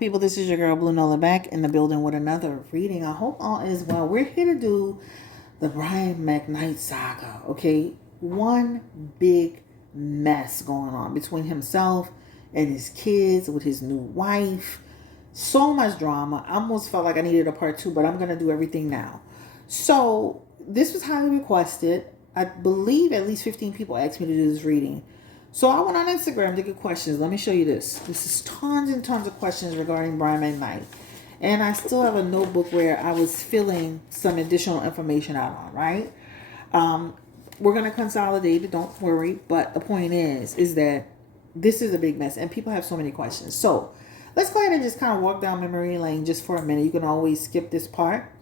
people, this is your girl Blue Nola back in the building with another reading. I hope all is well. We're here to do the Brian McKnight saga, okay? One big mess going on between himself and his kids with his new wife. So much drama. I almost felt like I needed a part two, but I'm going to do everything now. So this was highly requested. I believe at least 15 people asked me to do this reading. So I went on Instagram to get questions. Let me show you this. This is tons and tons of questions regarding Brian McKnight. And I still have a notebook where I was filling some additional information out on, right? We're going to consolidate it, don't worry. But the point is that this is a big mess and people have so many questions. So let's go ahead and just kind of walk down memory lane just for a minute. You can always skip this part.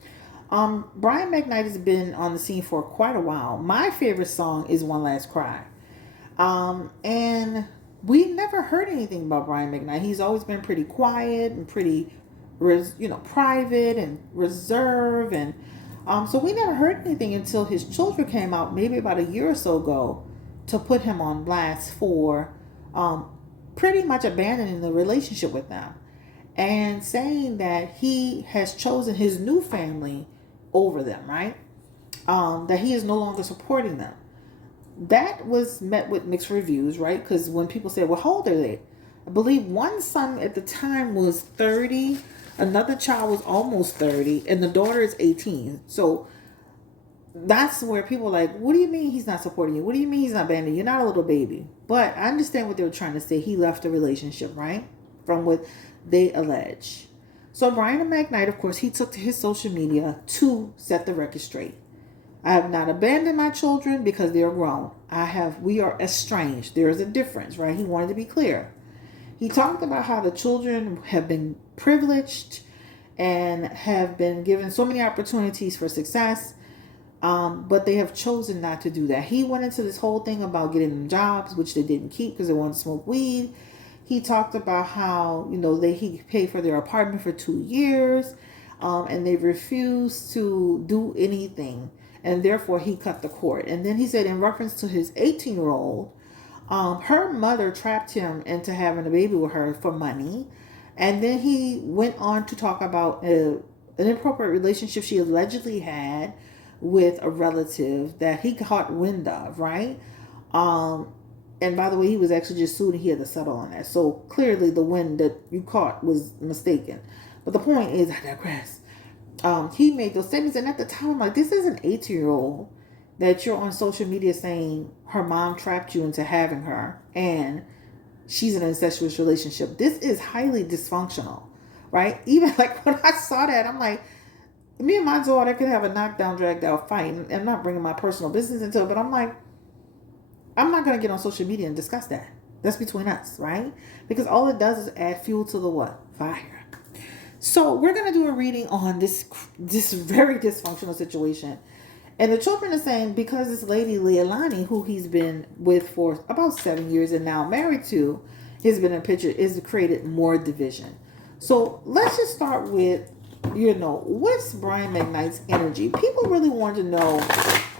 Brian McKnight has been on the scene for quite a while. My favorite song is One Last Cry. And we've never heard anything about Brian McKnight. He's always been pretty quiet and pretty, private and reserved. And so we never heard anything until his children came out maybe about a year or so ago to put him on blast for pretty much abandoning the relationship with them and saying that he has chosen his new family over them, right? That he is no longer supporting them. That was met with mixed reviews, right? Because when people say, well, how old are they? I believe one son at the time was 30, another child was almost 30, and the daughter is 18. So that's where people are like, what do you mean he's not supporting you? What do you mean he's not abandoning you? You're not a little baby. But I understand what they were trying to say. He left the relationship, right? From what they allege. So Brian McKnight, of course, he took to his social media to set the record straight. I have not abandoned my children because they are grown. We are estranged. There is a difference, right? He wanted to be clear. He talked about how the children have been privileged and have been given so many opportunities for success, but they have chosen not to do that. He went into this whole thing about getting them jobs, which they didn't keep because they wanted to smoke weed. He talked about how, he paid for their apartment for 2 years, and they refused to do anything. And therefore, he cut the cord. And then he said, in reference to his 18-year-old, her mother trapped him into having a baby with her for money. And then he went on to talk about an inappropriate relationship she allegedly had with a relative that he caught wind of, right? And by the way, he was actually just sued and he had to settle on that. So clearly the wind that you caught was mistaken. But the point is, I digress. He made those statements, and at the time, I'm like, this is an 18-year-old that you're on social media saying her mom trapped you into having her, and she's in an incestuous relationship. This is highly dysfunctional, right? Even like when I saw that, I'm like, me and my daughter could have a knockdown, dragged out fight, and I'm not bringing my personal business into it, but I'm like, I'm not going to get on social media and discuss that. That's between us, right? Because all it does is add fuel to the what? Fire. So we're going to do a reading on this very dysfunctional situation. And the children are saying because this lady, Leilani, who he's been with for about 7 years and now married to, has been in a picture, is created more division. So let's just start with, what's Brian McKnight's energy? People really want to know,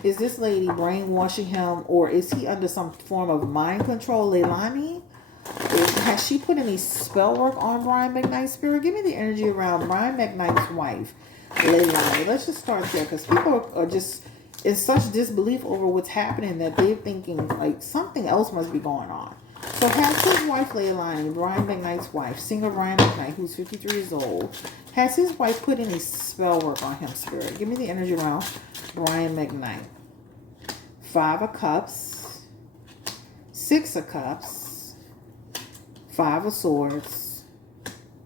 is this lady brainwashing him or is he under some form of mind control, Leilani? Has she put any spell work on Brian McKnight's spirit? Give me the energy around Brian McKnight's wife, Leilani. Let's just start there because people are just in such disbelief over what's happening that they're thinking like something else must be going on. So has his wife, Leilani, Brian McKnight's wife, singer Brian McKnight, who's 53 years old, has his wife put any spell work on him, spirit? Give me the energy around Brian McKnight. 5 of Cups, 6 of Cups, 5 of Swords,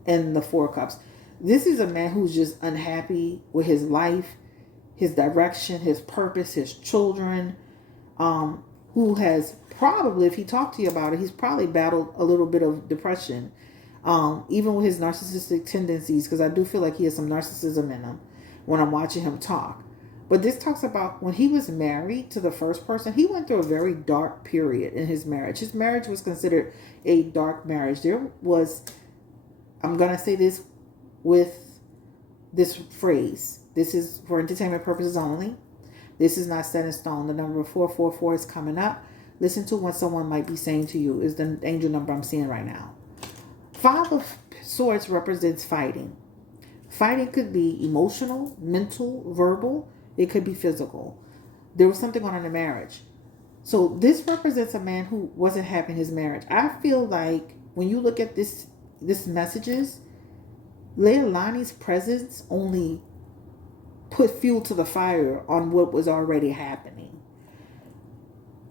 and the 4 of Cups. This is a man who's just unhappy with his life, his direction, his purpose, his children, who has probably, if he talked to you about it, he's probably battled a little bit of depression, even with his narcissistic tendencies, because I do feel like he has some narcissism in him when I'm watching him talk. But this talks about when he was married to the first person, he went through a very dark period in his marriage. His marriage was considered a dark marriage. There was, I'm going to say this with this phrase. This is for entertainment purposes only. This is not set in stone. The number 444 is coming up. Listen to what someone might be saying to you is the angel number I'm seeing right now. 5 of Swords represents fighting. Fighting could be emotional, mental, verbal. It could be physical. There was something on in the marriage. So this represents a man who wasn't happy in his marriage. I feel like when you look at this messages, Leilani's presence only put fuel to the fire on what was already happening.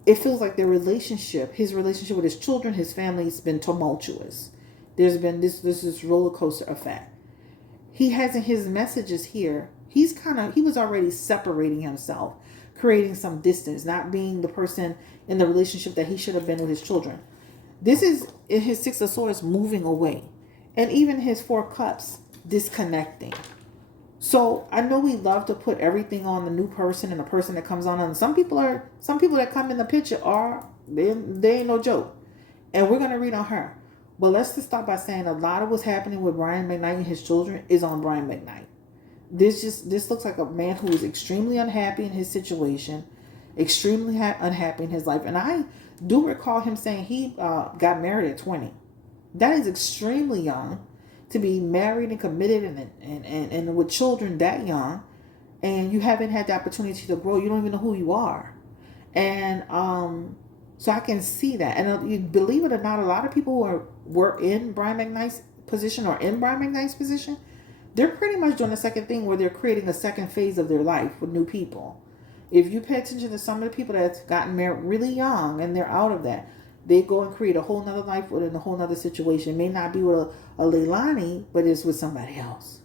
It feels like his relationship with his children, his family, has been tumultuous. There's been this roller coaster effect. He has in his messages here, he was already separating himself, creating some distance, not being the person in the relationship that he should have been with his children. This is in his Six of Swords, moving away. And even his Four Cups, disconnecting. So I know we love to put everything on the new person and the person that comes on. And some people that come in the picture they ain't no joke. And we're going to read on her. But let's just start by saying a lot of what's happening with Brian McKnight and his children is on Brian McKnight. This looks like a man who is extremely unhappy in his situation, extremely unhappy in his life. And I do recall him saying he got married at 20. That is extremely young to be married and committed and with children that young, and you haven't had the opportunity to grow. You don't even know who you are. And so I can see that. And you believe it or not, a lot of people who were in Brian McKnight's position or in Brian McKnight's position, they're pretty much doing the second thing where they're creating a second phase of their life with new people. If you pay attention to some of the people that's gotten married really young and they're out of that, they go and create a whole nother life within a whole nother situation. It may not be with a Leilani, but it's with somebody else.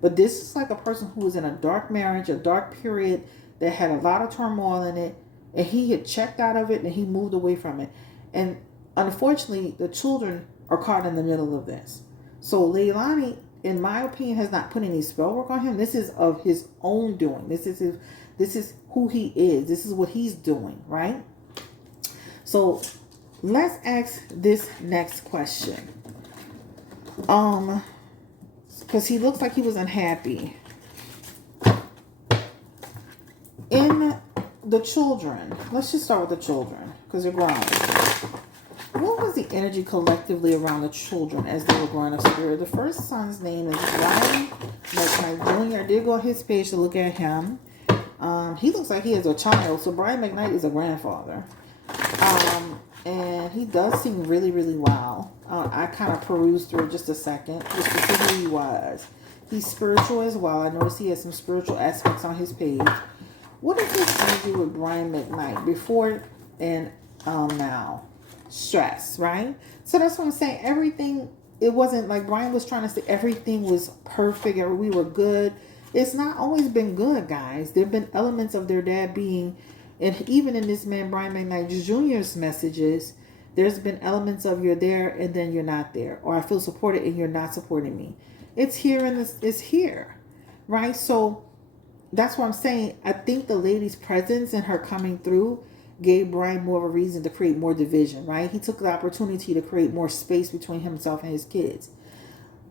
But this is like a person who was in a dark marriage, a dark period that had a lot of turmoil in it, and he had checked out of it and he moved away from it. And unfortunately, the children are caught in the middle of this. So Leilani, in my opinion, has not put any spell work on him. This is of his own doing. This is who he is. This is what he's doing, right? So let's ask this next question. Because he looks like he was unhappy. In the children, let's just start with the children because they're grown. What was the energy collectively around the children as they were growing up spirit? The first son's name is Brian McKnight Jr. I did go on his page to look at him. He looks like he has a child, so Brian McKnight is a grandfather. And he does seem really, really wild. I kind of perused through it just a second, just to see who he was. He's spiritual as well. I noticed he has some spiritual aspects on his page. What is his energy with Brian McKnight before and now? Stress, right? So that's what I'm saying. Everything, it wasn't like Brian was trying to say everything was perfect or we were good. It's not always been good, guys. There have been elements of their dad being, and even in this man Brian McKnight Jr.'s messages, there's been elements of you're there and then you're not there, or I feel supported and you're not supporting me. It's here and it's here, right? So that's what I'm saying. I think the lady's presence and her coming through gave Brian more of a reason to create more division, right? He took the opportunity to create more space between himself and his kids.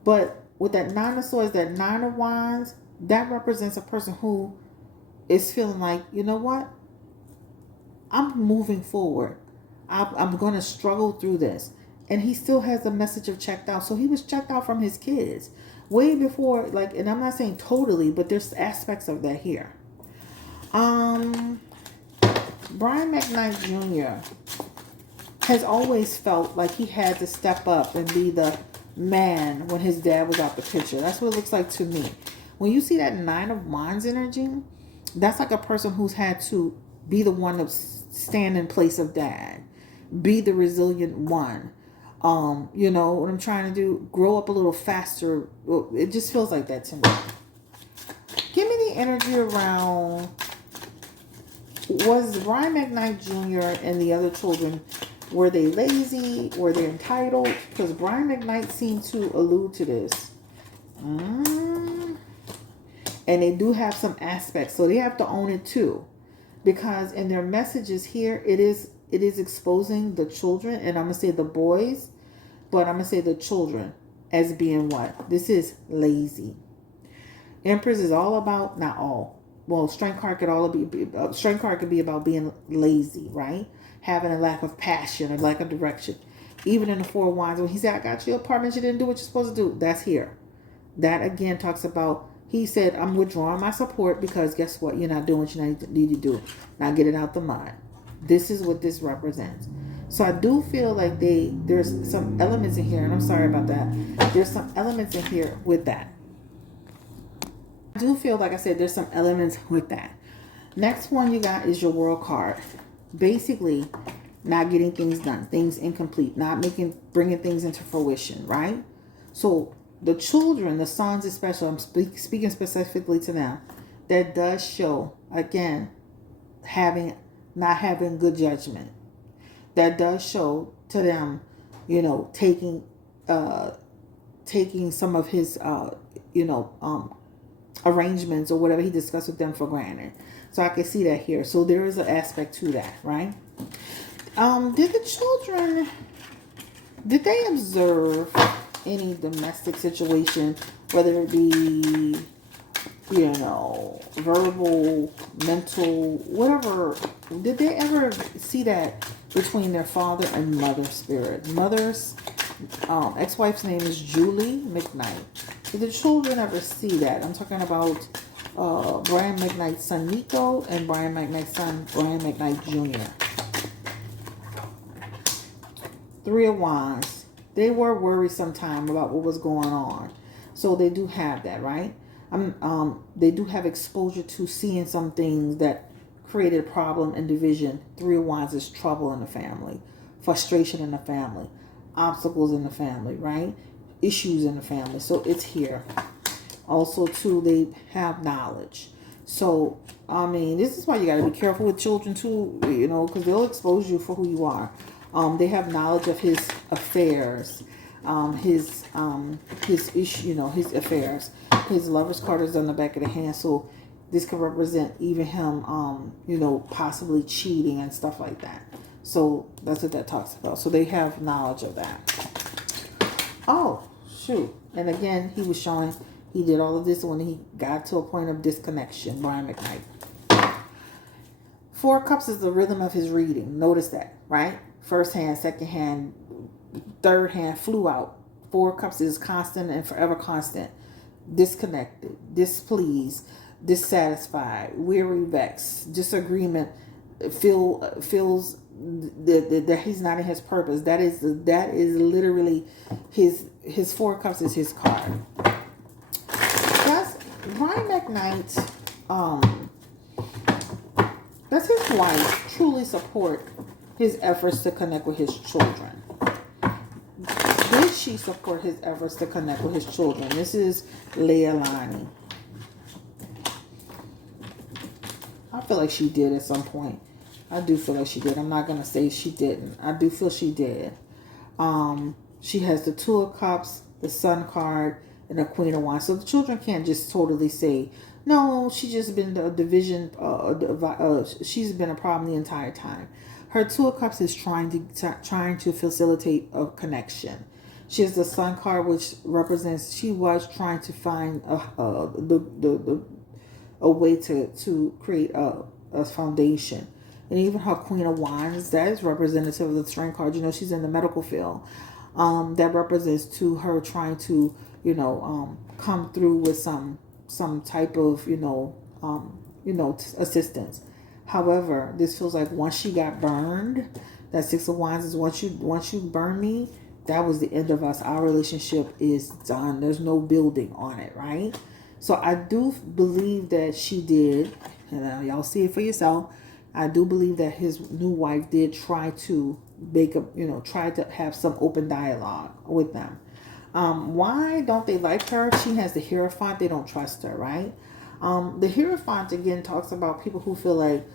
But with that Nine of Swords, that Nine of Wands, that represents a person who is feeling like, you know what? I'm moving forward. I'm going to struggle through this. And he still has the message of checked out. So he was checked out from his kids way before, like, and I'm not saying totally, but there's aspects of that here. Brian McKnight Jr. has always felt like he had to step up and be the man when his dad was out the picture. That's what it looks like to me. When you see that Nine of Wands energy, that's like a person who's had to be the one to stand in place of dad. Be the resilient one. You know, what I'm trying to do, grow up a little faster. It just feels like that to me. Give me the energy around, was Brian McKnight Jr. and the other children, were they lazy? Were they entitled? Because Brian McKnight seemed to allude to this. And they do have some aspects, so they have to own it too. Because in their messages here, it is exposing the children, and I'm going to say the boys, but I'm going to say the children as being what? This is lazy. Empress is all about, not all. Well, strength card could be about being lazy, right? Having a lack of passion, a lack of direction. Even in the Four of Wands, when he said, I got you apartment, you didn't do what you're supposed to do. That's here. That again talks about, he said, I'm withdrawing my support because guess what? You're not doing what you need to do. Now get it out the mud. This is what this represents. So I do feel like there's some elements in here, and I'm sorry about that. There's some elements in here with that. I do feel, like I said, there's some elements with that. Next one you got is your World card. Basically, not getting things done, things incomplete, not bringing things into fruition, right? So the children, the sons especially, I'm speaking specifically to them, that does show, again, not having good judgment. That does show to them, taking some of his, arrangements or whatever he discussed with them for granted. So I can see that here. So there is an aspect to that, right? Did the children, did they observe any domestic situation, whether it be, verbal, mental, whatever? Did they ever see that between their father and mother spirit? Mother's ex-wife's name is Julie McKnight. Did the children ever see that? I'm talking about Brian McKnight's son Nico and Brian McKnight's son Brian McKnight Jr. Three of Wands. They were worried sometime about what was going on. So they do have that, right? They do have exposure to seeing some things that created a problem and division. Three of Wands is trouble in the family, frustration in the family, obstacles in the family, right? Issues in the family. So it's here. Also, too, they have knowledge. So, this is why you got to be careful with children, too, because they'll expose you for who you are. They have knowledge of his affairs, his issue, his affairs. His lover's card is on the back of the hand, so this could represent even him, possibly cheating and stuff like that. So that's what that talks about. So they have knowledge of that. Oh, shoot. And again, he was showing he did all of this when he got to a point of disconnection, Brian McKnight. Four of Cups is the rhythm of his reading. Notice that, right? First hand, second hand, third hand flew out. Four of Cups is constant and forever constant. Disconnected, displeased, dissatisfied, weary, vexed, disagreement, feels that he's not in his purpose. That is literally his Four of Cups is his card. That's Brian McKnight. Does his wife truly support his efforts to connect with his children? Did she support his efforts to connect with his children? This is Leilani. I feel like she did at some point. I do feel like she did. I'm not going to say she didn't. I do feel she did. She has the Two of Cups, the Sun card, and the Queen of Wands. So the children can't just totally say, no, she's just been a division. She's been a problem the entire time. Her Two of Cups is trying to facilitate a connection. She has the Sun card, which represents she was trying to find a way to create a foundation. And even her Queen of Wands, that is representative of the Strength card. She's in the medical field. That represents to her trying to, come through with some type of, assistance. However, this feels like once she got burned, that Six of Wands is once you burn me, that was the end of us. Our relationship is done. There's no building on it, right? So I do believe that she did, and y'all see it for yourself. I do believe that his new wife did try to try to have some open dialogue with them. Why don't they like her? She has the Hierophant. They don't trust her, right? The Hierophant again talks about people who feel like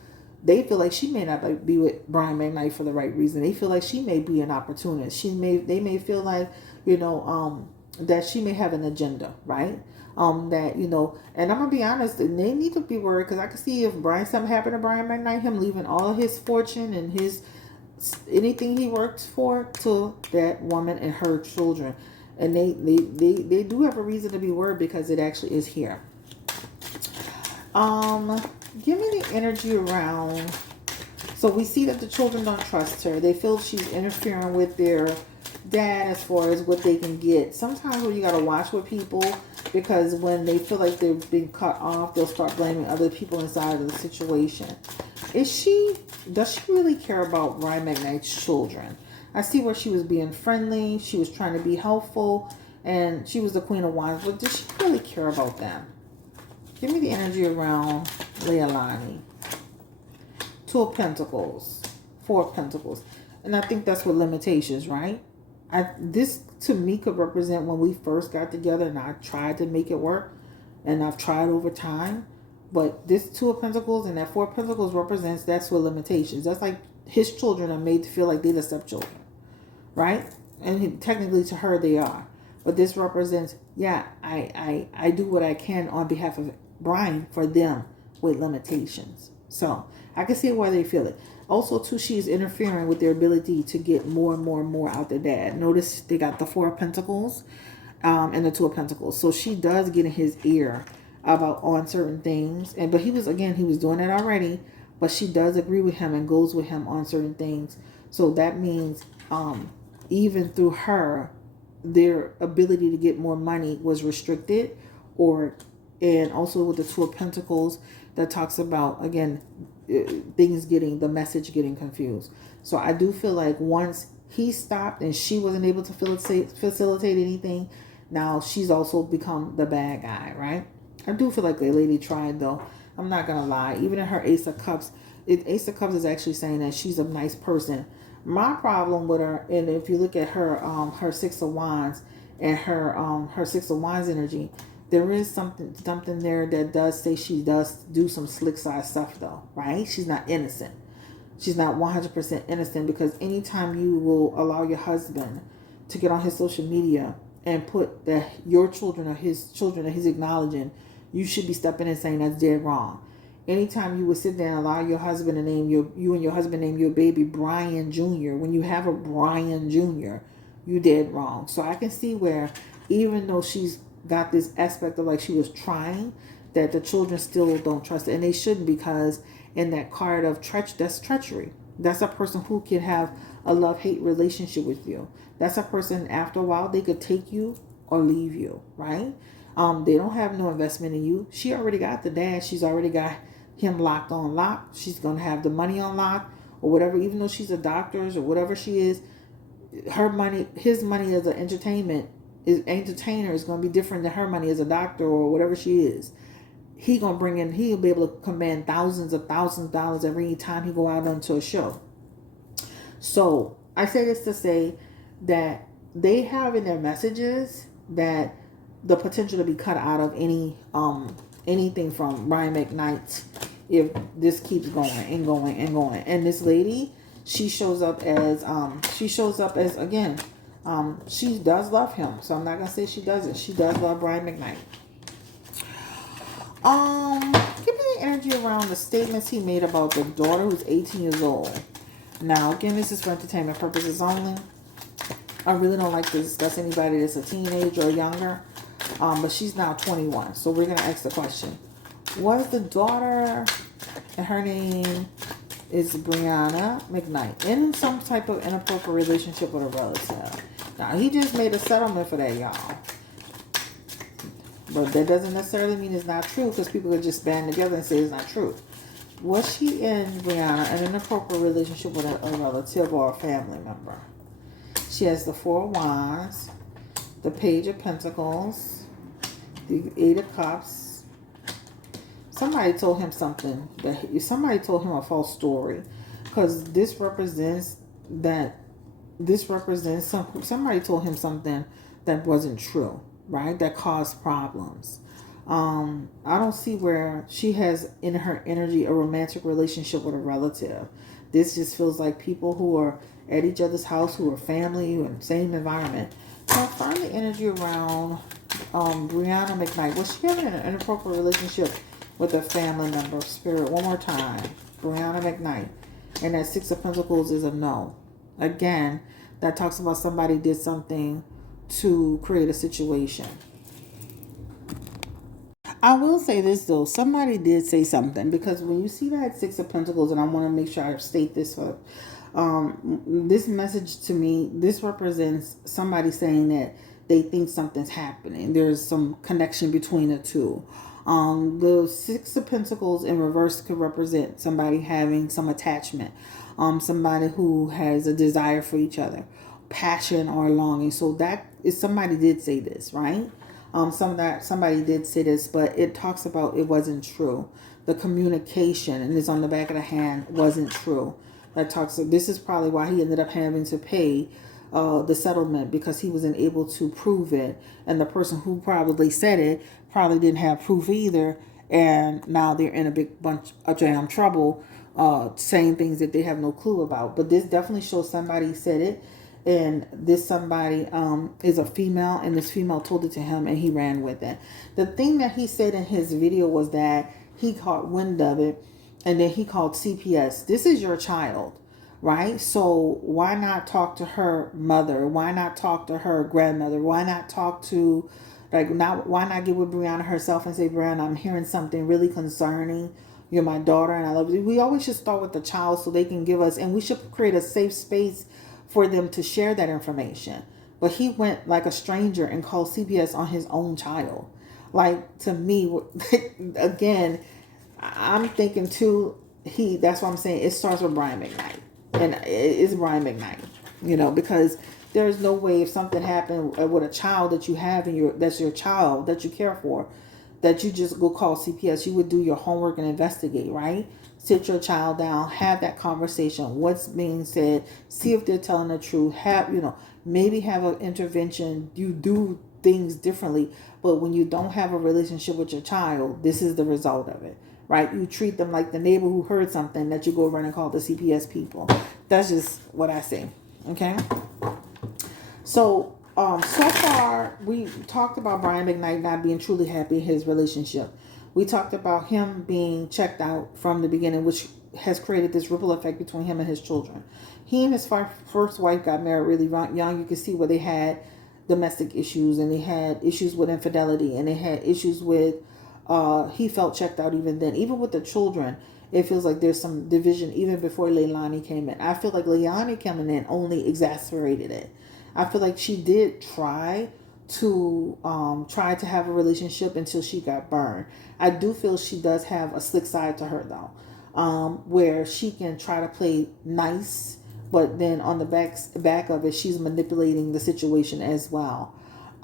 she may not be with Brian McKnight for the right reason. They feel like she may be an opportunist. They may feel like, that she may have an agenda, right? And I'm gonna be honest, they need to be worried because I can see if something happened to Brian McKnight, him leaving all of his fortune and anything he worked for to that woman and her children. And they do have a reason to be worried because it actually is here. Give me the energy around. So we see that the children don't trust her. They feel she's interfering with their dad as far as what they can get. Sometimes when you got to watch with people, because when they feel like they've been cut off, they'll start blaming other people inside of the situation. Does she really care about Brian McKnight's children? I see where she was being friendly, she was trying to be helpful, and she was the Queen of Wands, but does she really care about them? Give me the energy around Leilani. Two of Pentacles, Four of Pentacles. And I think that's with limitations, right? This to me could represent when we first got together and I tried to make it work, and I've tried over time. But this Two of Pentacles and that Four of Pentacles represents that's with limitations. That's like his children are made to feel like they're the stepchildren, right? And technically to her they are. But this represents, yeah, I do what I can on behalf of Brian for them with limitations. So I can see why they feel it. Also, too, she's interfering with their ability to get more and more and more out their dad. Notice they got the Four of Pentacles and the Two of Pentacles. So she does get in his ear about on certain things. But he was doing it already. But she does agree with him and goes with him on certain things. So that means even through her, their ability to get more money was restricted. And also with the Two of Pentacles, that talks about, again, the message getting confused. So I do feel like once he stopped and she wasn't able to facilitate anything, now she's also become the bad guy, right? I do feel like the lady tried, though. I'm not going to lie. Even in her Ace of Cups, Ace of Cups is actually saying that she's a nice person. My problem with her, and if you look at her Six of Wands and her Six of Wands energy, there is something there that does say she does do some slick side stuff, though, right? She's not innocent. She's not 100% innocent, because anytime you will allow your husband to get on his social media and put that your children or his children that he's acknowledging, you should be stepping in and saying that's dead wrong. Anytime you would sit there and allow your husband to name you and your husband name your baby Brian Jr., when you have a Brian Jr., you dead wrong. So I can see where, even though she's got this aspect of like she was trying, that the children still don't trust it, and they shouldn't, because in that card of that's treachery. That's a person who can have a love-hate relationship with you. That's a person, after a while, they could take you or leave you, right? They don't have no investment in you. She already got the dad. She's already got him locked on lock. She's gonna have the money on lock or whatever, even though she's a doctor's or whatever she is. His money as an entertainer is going to be different than her money as a doctor or whatever she is. He'll be able to command thousands of dollars every time he go out onto a show. So I say this to say that they have in their messages that the potential to be cut out of anything from Brian McKnight if this keeps going and going and going. And this lady, she shows up as again, she does love him. So I'm not gonna say she doesn't. She does love Brian McKnight. Give me the energy around the statements he made about the daughter who's 18 years old. Now, again, this is for entertainment purposes only. I really don't like to discuss anybody that's a teenager or younger. But she's now 21. So we're gonna ask the question: was the daughter, and her name is Brianna McKnight, in some type of inappropriate relationship with a relative? Now, he just made a settlement for that, y'all. But that doesn't necessarily mean it's not true, because people could just band together and say it's not true. Was she and Brianna in an inappropriate relationship with a relative or a family member? She has the Four of Wands, the Page of Pentacles, the Eight of Cups. Somebody told him something. Somebody told him a false story, because this represents somebody told him something that wasn't true, right? That caused problems. I don't see where she has in her energy a romantic relationship with a relative. This just feels like people who are at each other's house, who are family, who are in the same environment. So find the energy around Brianna McKnight. Was she having an inappropriate relationship with a family member? Spirit, one more time. Brianna McKnight. And that Six of Pentacles is a no. Again, that talks about somebody did something to create a situation. I will say this, though. Somebody did say something, because when you see that Six of Pentacles, and I want to make sure I state this for This message to me, this represents somebody saying that they think something's happening. There's some connection between the two. The Six of Pentacles in reverse could represent somebody having some attachment, somebody who has a desire for each other, passion or longing. So that is, somebody did say this, right? Somebody did say this, but it talks about it wasn't true. The communication, and it's on the back of the hand, wasn't true. That talks. This is probably why he ended up having to pay the settlement, because he wasn't able to prove it, and the person who probably said it probably didn't have proof either, and now they're in a big bunch of damn trouble, saying things that they have no clue about. But this definitely shows somebody said it, and this somebody is a female, and this female told it to him, and he ran with it. The thing that he said in his video was that he caught wind of it, and then he called CPS. This is your child, right? So why not talk to her mother? Why not talk to her grandmother? Why not talk to, like, not, why not get with Brianna herself and say, Brianna, I'm hearing something really concerning. You're my daughter and I love you. We always should start with the child so they can give us, and we should create a safe space for them to share that information. But he went like a stranger and called CPS on his own child. Like, to me, again, I'm thinking too, that's what I'm saying. It starts with Brian McKnight. And it's Brian McKnight, because there's no way, if something happened with a child that you have that's your child that you care for, that you just go call CPS. You would do your homework and investigate, right? Sit your child down, have that conversation. What's being said, see if they're telling the truth. Maybe have an intervention. You do things differently, but when you don't have a relationship with your child, this is the result of it. Right? You treat them like the neighbor who heard something that you go around and call the CPS people. That's just what I say. Okay? So far, we talked about Brian McKnight not being truly happy in his relationship. We talked about him being checked out from the beginning, which has created this ripple effect between him and his children. He and his first wife got married really young. You can see where they had domestic issues, and they had issues with infidelity, and they had issues with he felt checked out even then. Even with the children, it feels like there's some division even before Leilani came in. I feel like Leilani coming in only exacerbated it. I feel like she did try to have a relationship until she got burned. I do feel she does have a slick side to her though, where she can try to play nice, but then on the back of it, she's manipulating the situation as well.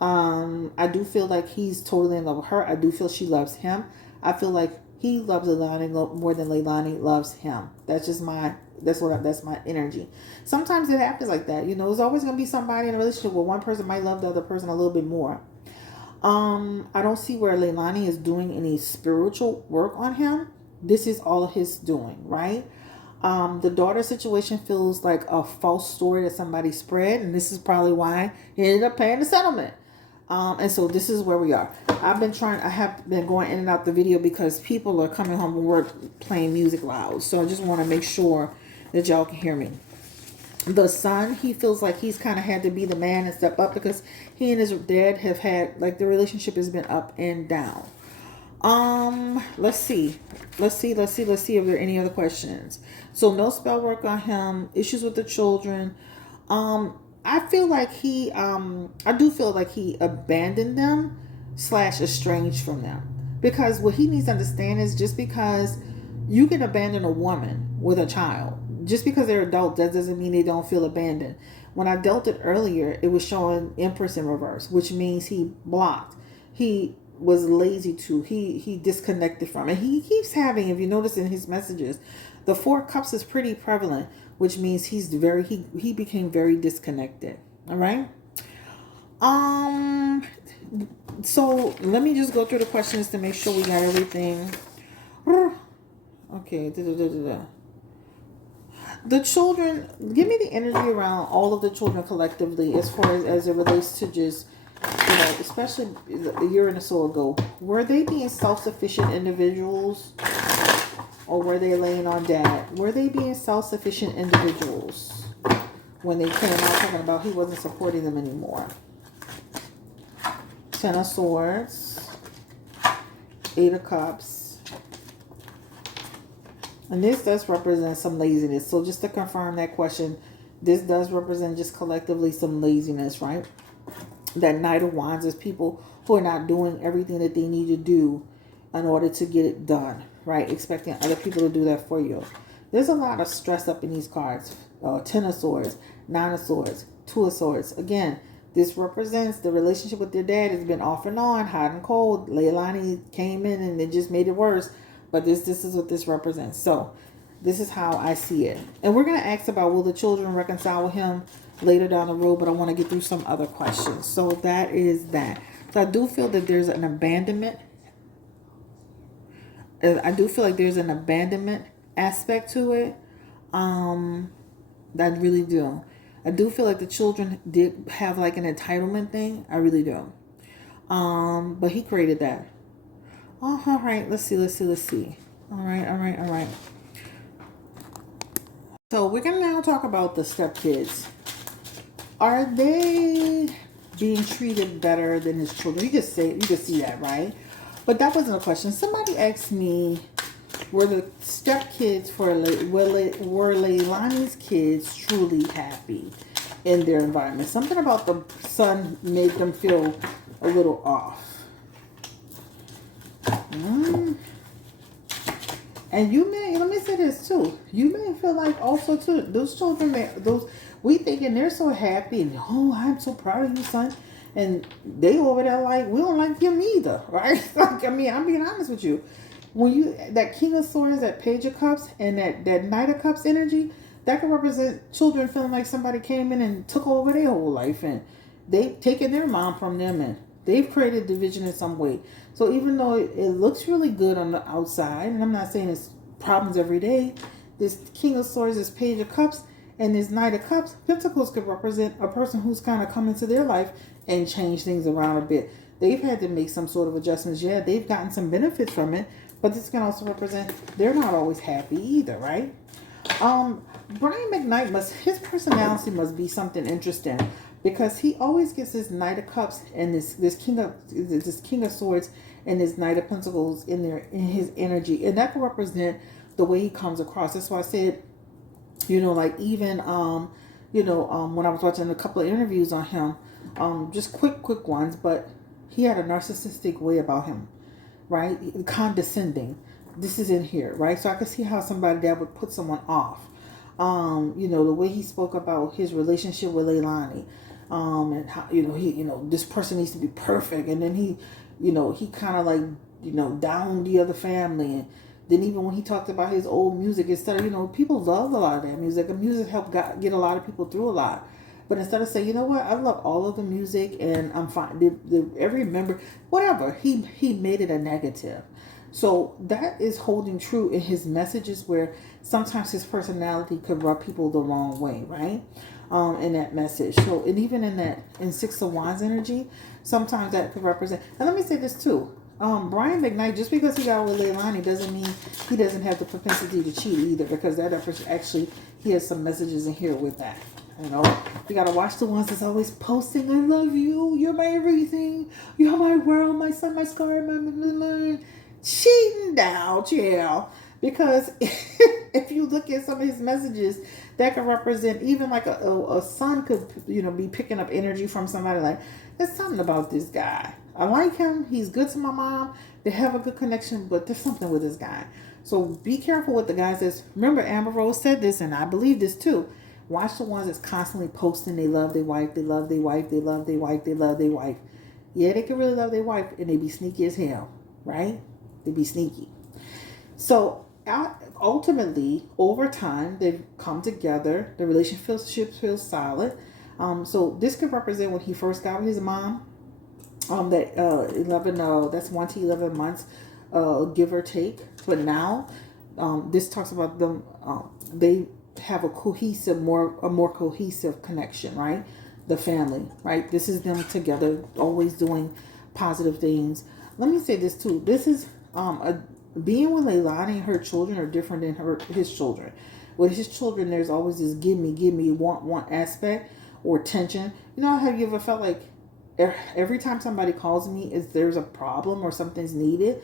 I do feel like he's totally in love with her. I do feel she loves him. I feel like he loves Leilani more than Leilani loves him. That's my energy. Sometimes it happens like that. There's always going to be somebody in a relationship where one person might love the other person a little bit more. I don't see where Leilani is doing any spiritual work on him. This is all his doing, right? The daughter situation feels like a false story that somebody spread, and this is probably why he ended up paying the settlement. And so this is where we are. I have been going in and out the video because people are coming home from work playing music loud. So I just want to make sure that y'all can hear me. The son, he feels like he's kind of had to be the man and step up, because he and his dad have had, like, the relationship has been up and down. Let's see if there are any other questions. So no spell work on him, issues with the children. I feel like I do feel like he abandoned them / estranged from them, because what he needs to understand is, just because you can abandon a woman with a child, just because they're adult, that doesn't mean they don't feel abandoned. When I dealt it earlier, it was showing Empress in reverse, which means he blocked. He was lazy too. He disconnected from it. He keeps having, if you notice in his messages, the 4 cups is pretty prevalent, which means he became very disconnected. All right. So let me just go through the questions to make sure we got everything. Okay. The children, give me the energy around all of the children collectively, as far as it relates to just, especially a year and so ago. Were they being self-sufficient individuals, or were they laying on dad? Were they being self-sufficient individuals when they came out talking about he wasn't supporting them anymore? 10 of Swords, 8 of Cups, And this does represent some laziness. So just to confirm that question, this does represent just collectively some laziness, right? That Knight of Wands is people who are not doing everything that they need to do in order to get it done, right? Expecting other people to do that for you. There's a lot of stress up in these cards. Ten of Swords, Nine of Swords, Two of Swords. Again, this represents the relationship with your dad has been off and on, hot and cold. Leilani came in and it just made it worse. But this is what this represents. So this is how I see it. And we're going to ask about will the children reconcile with him later down the road, but I want to get through some other questions. So that is that. So I do feel that there's an abandonment. I do feel like there's an abandonment aspect to it. I really do. I do feel like the children did have like an entitlement thing. I really do. But he created that. Oh, all right. Let's see. All right. So we're gonna now talk about the stepkids. Are they being treated better than his children? You can see that, right? But that wasn't a question. Somebody asked me, were the stepkids were Leilani's kids truly happy in their environment? Something about the son made them feel a little off. And you may, let me say this too, you may feel like also too, those children, we thinking they're so happy and, oh, I'm so proud of you, son. And they over there like, we don't like him either, right? Like, I mean, I'm being honest with you. When you, that King of Swords, that Page of Cups, and that Knight of Cups energy, that can represent children feeling like somebody came in and took over their whole life. And they've taken their mom from them and they've created division in some way. So even though it looks really good on the outside, and I'm not saying it's problems every day, this King of Swords, this Page of Cups, and this Knight of Cups, Pentacles could represent a person who's kind of come into their life and change things around a bit. They've had to make some sort of adjustments. Yeah, they've gotten some benefits from it, but this can also represent they're not always happy either, right? Brian McKnight his personality must be something interesting, because he always gets this Knight of Cups and this King of Swords and this Knight of Pentacles in his energy, and that can represent the way he comes across. That's why I said, like even when I was watching a couple of interviews on him, just quick ones, but he had a narcissistic way about him, right? Condescending. This is in here, right? So I could see how somebody that would put someone off. The way he spoke about his relationship with Leilani, and how, this person needs to be perfect. And then he kind of like, downed the other family. And then even when he talked about his old music, instead of, people love a lot of that music. And music helped get a lot of people through a lot. But instead of saying, you know what, I love all of the music and I'm fine, every member, whatever, he made it a negative. So that is holding true in his messages, where sometimes his personality could rub people the wrong way, right? In that message. So, and even in Six of Wands energy, sometimes that could represent. And let me say this too. Brian McKnight, just because he got with Leilani doesn't mean he doesn't have the propensity to cheat either, because that actually, he has some messages in here with that. You gotta watch the ones that's always posting, I love you, you're my everything, you're my world, my sun, my scar, my cheating down, chill. Because if you look at some of his messages, that could represent even like a son could, be picking up energy from somebody like, there's something about this guy. I like him. He's good to my mom. They have a good connection, but there's something with this guy. So be careful with the guys that's, remember Amber Rose said this, and I believe this too. Watch the ones that's constantly posting they love their wife, they love their wife, they love their wife, they love their wife. Yeah, they can really love their wife, and they be sneaky as hell, right? They be sneaky. So ultimately, over time, they've come together. The relationship feels solid. So this could represent when he first got with his mom. That's 1 to 11 months, give or take. But now, this talks about them. They have a more cohesive connection, right? The family, right? This is them together, always doing positive things. Let me say this too. This is being with Leilani and her children are different than his children. With his children, there's always this give me, want aspect or tension. Have you ever felt like every time somebody calls me, there's a problem or something's needed?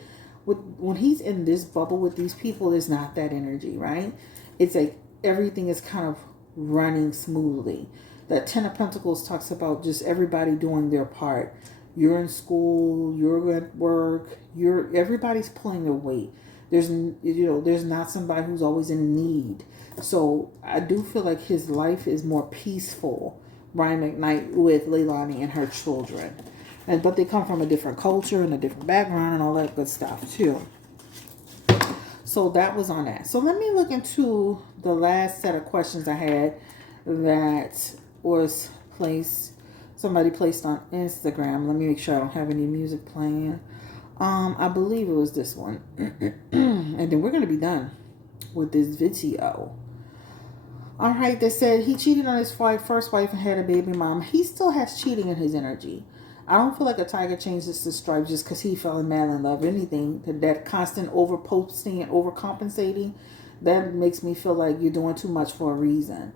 when he's in this bubble with these people, it's not that energy, right? It's like everything is kind of running smoothly. That Ten of Pentacles talks about just everybody doing their part. You're in school, you're at work, everybody's pulling their weight. There's not somebody who's always in need. So I do feel like his life is more peaceful, Brian McKnight, with Leilani and her children. But they come from a different culture and a different background and all that good stuff too. So that was on that. So let me look into the last set of questions I had that was somebody placed on Instagram. Let me make sure I don't have any music playing. I believe it was this one. And then we're going to be done with this video. All right, they said he cheated on his first wife and had a baby mom. He still has cheating in his energy. I don't feel like a tiger changes the stripes just because he fell in madly love. Anything that constant overposting and overcompensating, that makes me feel like you're doing too much for a reason.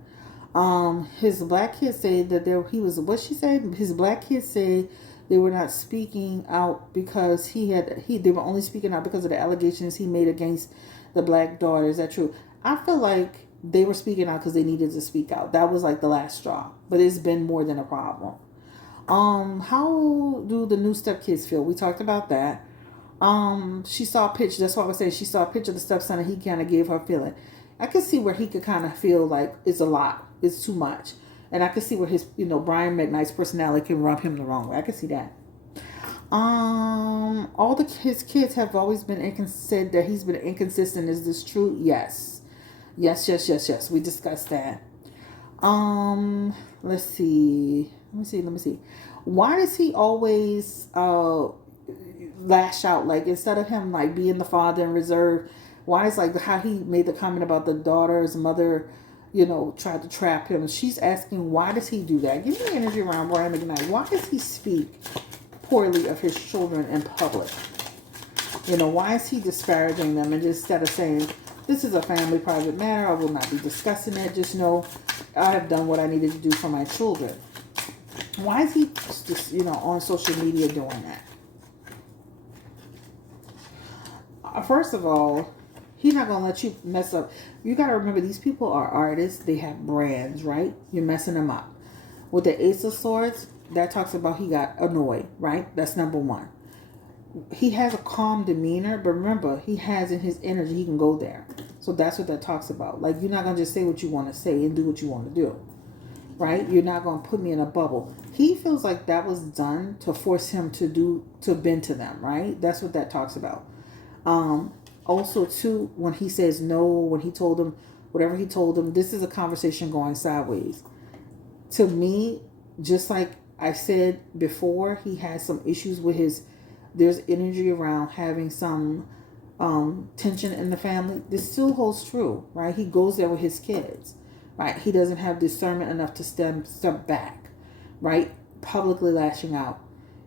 His black kids say that his black kids say they were not speaking out because they were only speaking out because of the allegations he made against the black daughter. Is that true? I feel like they were speaking out because they needed to speak out. That was like the last straw, but it's been more than a problem. How do the new stepkids feel? We talked about that. She saw a picture. That's what I was saying. She saw a picture of the stepson and he kind of gave her a feeling. I could see where he could kind of feel like it's a lot. It's too much. And I could see where his, Brian McKnight's personality can rub him the wrong way. I could see that. His kids have always been said that he's been inconsistent. Is this true? Yes. Yes. We discussed that. Let's see. Let me see. Why does he always lash out? Like, instead of him like being the father and reserve, why is like how he made the comment about the daughter's mother, tried to trap him. She's asking, why does he do that? Give me energy around Brian McKnight. Why does he speak poorly of his children in public? Why is he disparaging them and instead of saying, this is a family private matter, I will not be discussing it. Just know I have done what I needed to do for my children. Why is he just, on social media doing that? First of all, he's not going to let you mess up. You got to remember, these people are artists. They have brands, right? You're messing them up. With the Ace of Swords, that talks about he got annoyed, right? That's number one. He has a calm demeanor, but remember, he has in his energy, he can go there. So that's what that talks about. Like, you're not going to just say what you want to say and do what you want to do. Right? You're not going to put me in a bubble. He feels like that was done to force him to bend to them, right? That's what that talks about. Also, too, when he says no, when he told him, whatever he told him, this is a conversation going sideways. To me, just like I said before, he has some issues with there's energy around having some tension in the family. This still holds true, right? He goes there with his kids. Right, he doesn't have discernment enough to step back, right? Publicly lashing out,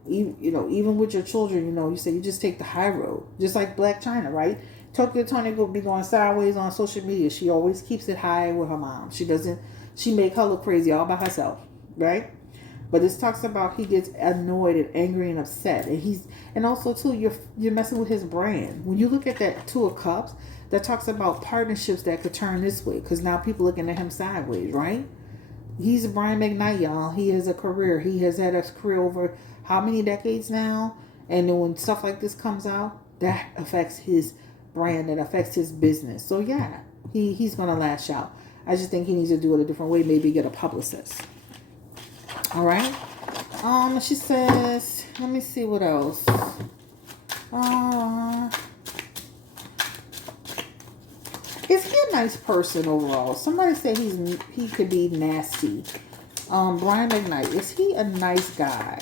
even with your children. You say you just take the high road, just like Black China, right? Tokyo Tony will be going sideways on social media. She always keeps it high with her mom. She make her look crazy all by herself, right? But this talks about he gets annoyed and angry and upset, and also too you're messing with his brand. When you look at that Two of Cups, that talks about partnerships that could turn this way because now people looking at him sideways, right? He's a Brian McKnight, y'all. He has a career. He has had a career over how many decades now? And then when stuff like this comes out, that affects his brand. That affects his business. So yeah, he's gonna lash out. I just think he needs to do it a different way. Maybe get a publicist. All right. She says, let me see what else. Is he a nice person overall? Somebody said he could be nasty. Brian McKnight, is he a nice guy?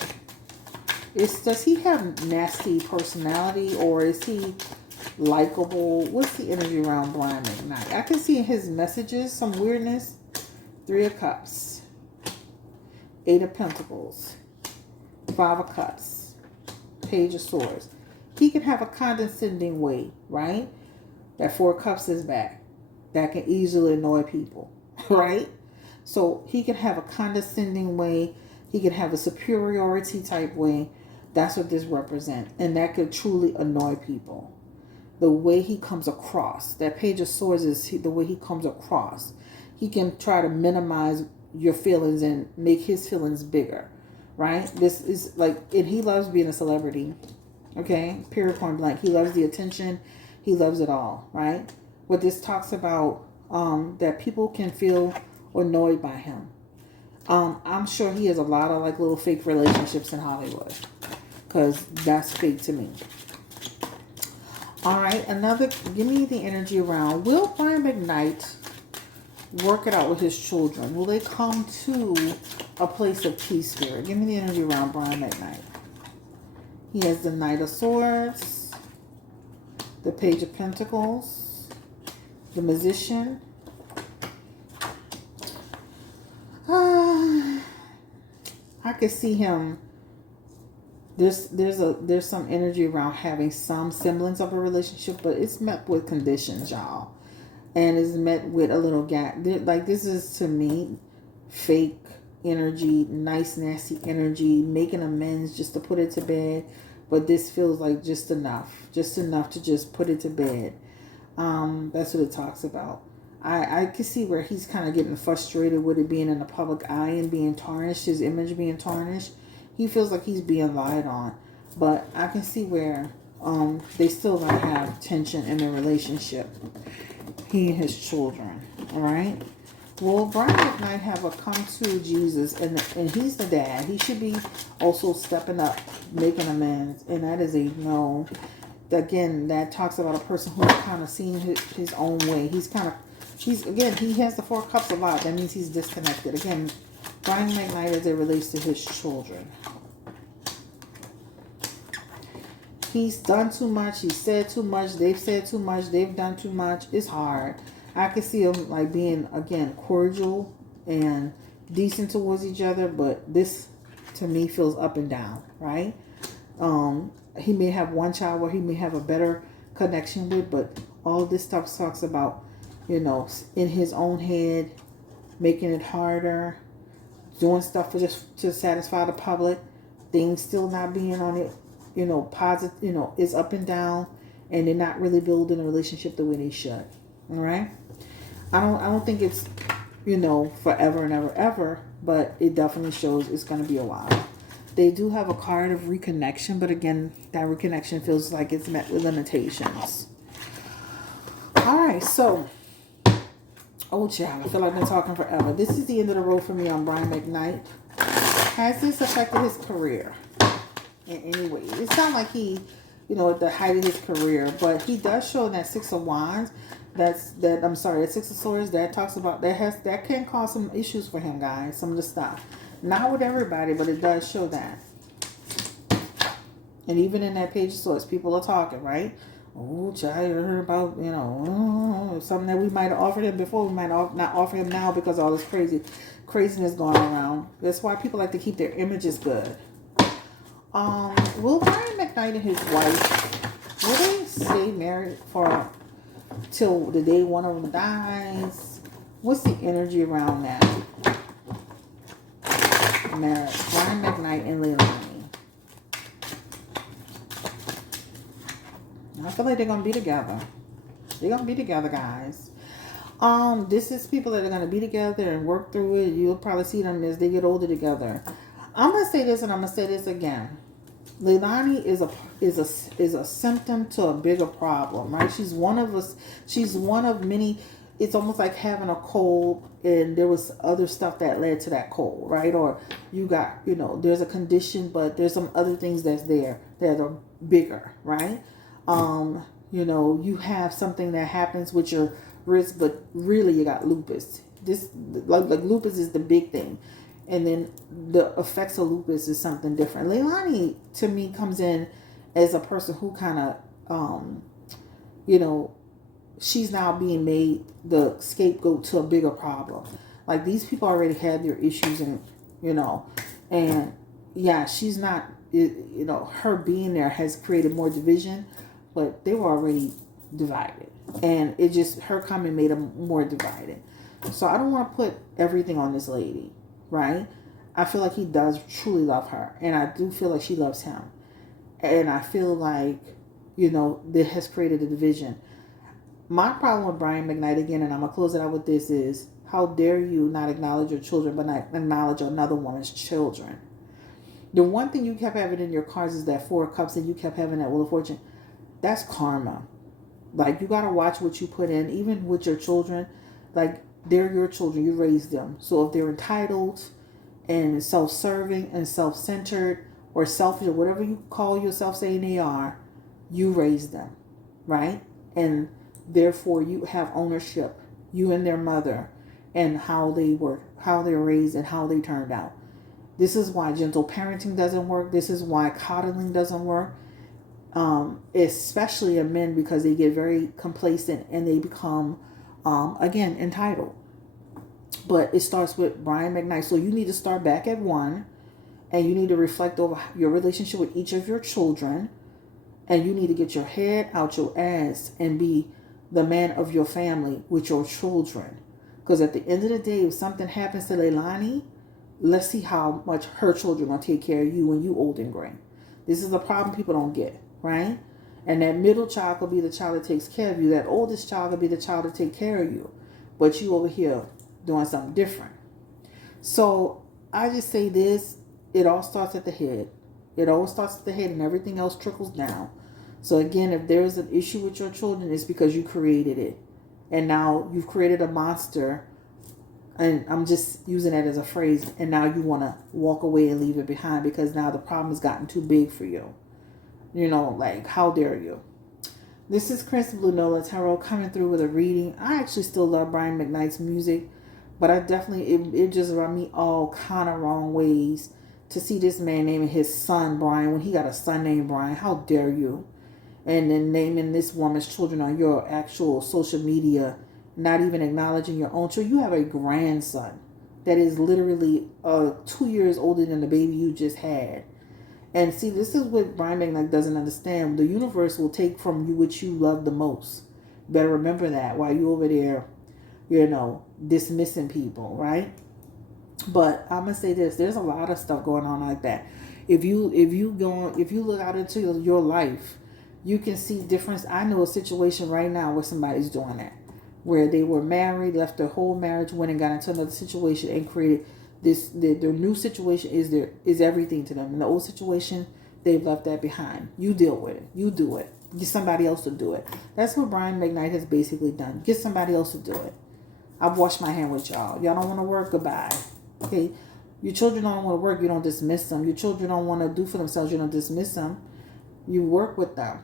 Does he have nasty personality or is he likable? What's the energy around Brian McKnight? I can see in his messages some weirdness. 3 of Cups, 8 of Pentacles, 5 of Cups, Page of Swords. He can have a condescending way, right? That 4 of Cups is back. That can easily annoy people, right? So he can have a condescending way. He can have a superiority type way. That's what this represents. And that could truly annoy people. the way he comes across. That Page of Swords is the way he comes across. He can try to minimize your feelings and make his feelings bigger, right? This is like, and he loves being a celebrity, okay? Period, point blank. He loves the attention. He loves it all, right? But this talks about that people can feel annoyed by him. I'm sure he has a lot of like little fake relationships in Hollywood, because that's fake to me. All right, another, give me the energy around. Will Brian McKnight work it out with his children? Will they come to a place of peace, Spirit? Give me the energy around Brian McKnight. He has the Knight of Swords, the Page of Pentacles, the Magician. I could see him. There's some energy around having some semblance of a relationship, but it's met with conditions, y'all, and it's met with a little gap. Like, this is, to me, fake energy, nice nasty energy, making amends just to put it to bed. But this feels like just enough to just put it to bed. That's what it talks about. I can see where he's kind of getting frustrated with it being in the public eye and being tarnished, his image being tarnished. He feels like he's being lied on. But I can see where they still gonna have tension in the relationship. He and his children. Alright? Will Brian McKnight have a come to Jesus, and he's the dad. He should be also stepping up, making amends, and that is a no. Again, that talks about a person who's kind of seeing his own way. He has the Four Cups a lot. That means he's disconnected. Again, Brian McKnight as it relates to his children. He's done too much. He said too much. They've said too much. They've done too much. It's hard. I can see him like being, again, cordial and decent towards each other, but this to me feels up and down, right? He may have one child where he may have a better connection with, but all of this stuff talks about, in his own head, making it harder, doing stuff just to satisfy the public, things still not being on it, positive, it's up and down, and they're not really building a relationship the way they should. All right. I don't think it's, forever and ever, but it definitely shows it's going to be a while. They do have a card of reconnection, but again, that reconnection feels like it's met with limitations. All right, so, oh child, I feel like I've been talking forever. This is the end of the road for me on Brian McKnight. Has this affected his career in any way? It's not like he, at the height of his career, but he does show that Six of Wands. That Six of Swords, that talks about that can cause some issues for him, guys. Some of the stuff. Not with everybody, but it does show that. And even in that Page of Swords, people are talking, right? Oh, child, you heard about, something that we might have offered him before. We might not offer him now because of all this craziness going around. That's why people like to keep their images good. Will Brian McKnight and his wife, will they stay married for till the day one of them dies? What's the energy around that? Marriage. Brian McKnight and Leilani. I feel like they're gonna be together. They're gonna be together, guys. This is people that are gonna be together and work through it. You'll probably see them as they get older together. I'm gonna say this, and I'm gonna say this again. Leilani is a symptom to a bigger problem, right? She's one of us. She's one of many. It's almost like having a cold, and there was other stuff that led to that cold, right? Or you got, there's a condition, but there's some other things that's there that are bigger, right? You have something that happens with your wrist, but really you got lupus. This like lupus is the big thing. And then the effects of lupus is something different. Leilani, to me, comes in as a person who kind of, she's now being made the scapegoat to a bigger problem. Like, these people already had their issues, and, and yeah, she's not, her being there has created more division, but they were already divided. And it just, her coming made them more divided. So I don't want to put everything on this lady. Right? I feel like he does truly love her. And I do feel like she loves him. And I feel like, that has created a division. My problem with Brian McKnight, again, and I'm going to close it out with this, is how dare you not acknowledge your children, but not acknowledge another woman's children. The one thing you kept having in your cards is that Four of Cups, and you kept having that Wheel of Fortune. That's karma. Like, you got to watch what you put in, even with your children. Like, they're your children. You raised them. So if they're entitled and self-serving and self-centered or selfish or whatever you call yourself saying they are, you raised them, right? And therefore you have ownership, you and their mother, and how they're raised and how they turned out. This is why gentle parenting doesn't work. This is why coddling doesn't work. Especially in men, because they get very complacent and they become, again, entitled. But it starts with Brian McKnight. So you need to start back at one, and you need to reflect over your relationship with each of your children, and you need to get your head out your ass and be the man of your family with your children. Because at the end of the day, if something happens to Leilani, let's see how much her children will take care of you when you old and gray. This is a problem people don't get, right? And that middle child will be the child that takes care of you. That oldest child will be the child that take care of you. But you over here doing something different. So I just say this, it all starts at the head. It always starts at the head and everything else trickles down. So again, if there's an issue with your children, it's because you created it. And now you've created a monster. And I'm just using that as a phrase. And now you want to walk away and leave it behind because now the problem has gotten too big for you. Like, how dare you? This is Chris Blue Nola Tarot coming through with a reading. I actually still love Brian McKnight's music. But I definitely, it just rubbed me all kind of wrong ways to see this man naming his son Brian when he got a son named Brian. How dare you? And then naming this woman's children on your actual social media, not even acknowledging your own children. You have a grandson that is literally 2 years older than the baby you just had. And see, this is what Brian McKnight doesn't understand. The universe will take from you what you love the most. Better remember that while you over there, dismissing people, right? But I'm gonna say this: there's a lot of stuff going on like that. If you look out into your life, you can see difference. I know a situation right now where somebody's doing that, where they were married, left their whole marriage, went and got into another situation and created this. Their new situation is everything to them. In the old situation, they've left that behind. You deal with it. You do it. Get somebody else to do it. That's what Brian McKnight has basically done. Get somebody else to do it. I've washed my hand with y'all. Y'all don't want to work? Goodbye. Okay? Your children don't want to work. You don't dismiss them. Your children don't want to do for themselves. You don't dismiss them. You work with them.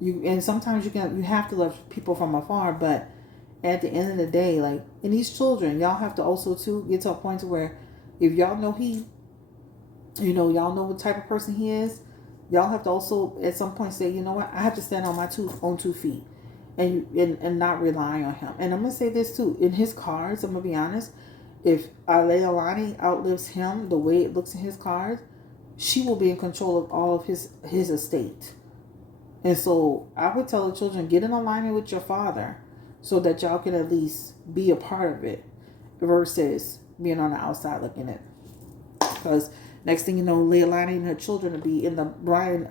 And sometimes you have to love people from afar, but at the end of the day, like, and these children, y'all have to also too get to a point to where if y'all know y'all know what type of person he is, y'all have to also at some point say, you know what, I have to stand on my own 2 feet. And not rely on him. And I'm going to say this too. In his cards, I'm going to be honest, if Leilani outlives him the way it looks in his cards, she will be in control of all of his estate. And so I would tell the children, get in alignment with your father so that y'all can at least be a part of it versus being on the outside looking at it. Because next thing you know, Leilani and her children will be in the Brian,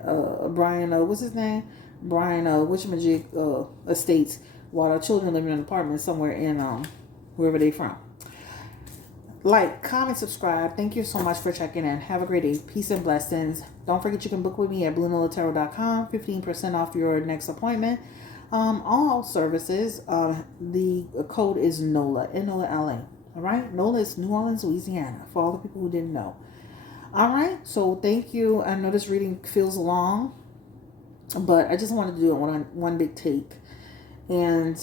what's his name? Brian, whatchamajig, estates, while our children live in an apartment somewhere in wherever they from. Like, comment, subscribe. Thank you so much for checking in. Have a great day. Peace and blessings. Don't forget you can book with me at BlueNolaTarot.com. 15% off your next appointment. All services. The code is NOLA. N-O-L-A. All right? NOLA is New Orleans, Louisiana. For all the people who didn't know. All right. So thank you. I know this reading feels long, but I just wanted to do it one big take. And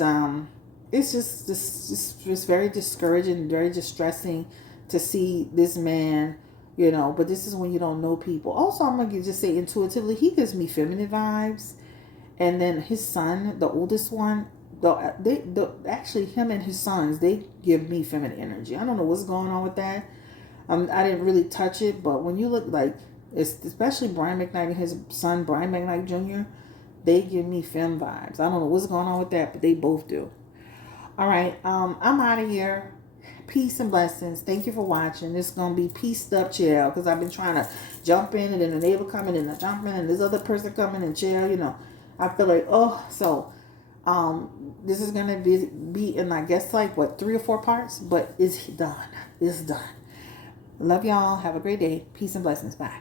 it's just very discouraging, very distressing to see this man, but this is when you don't know people. Also, I'm going to just say intuitively, he gives me feminine vibes. And then his son, the oldest one, actually him and his sons, they give me feminine energy. I don't know what's going on with that. I didn't really touch it, but when you look like, especially Brian McKnight and his son, Brian McKnight Jr., they give me femme vibes. I don't know what's going on with that, but they both do. All right, I'm out of here. Peace and blessings. Thank you for watching. This is going to be pieced up chill because I've been trying to jump in and then the neighbor coming and I jump in and this other person coming and chill, I feel like, oh, so this is gonna be in, I guess, like what, 3 or 4 parts, but it's done. It's done. Love y'all. Have a great day. Peace and blessings. Bye.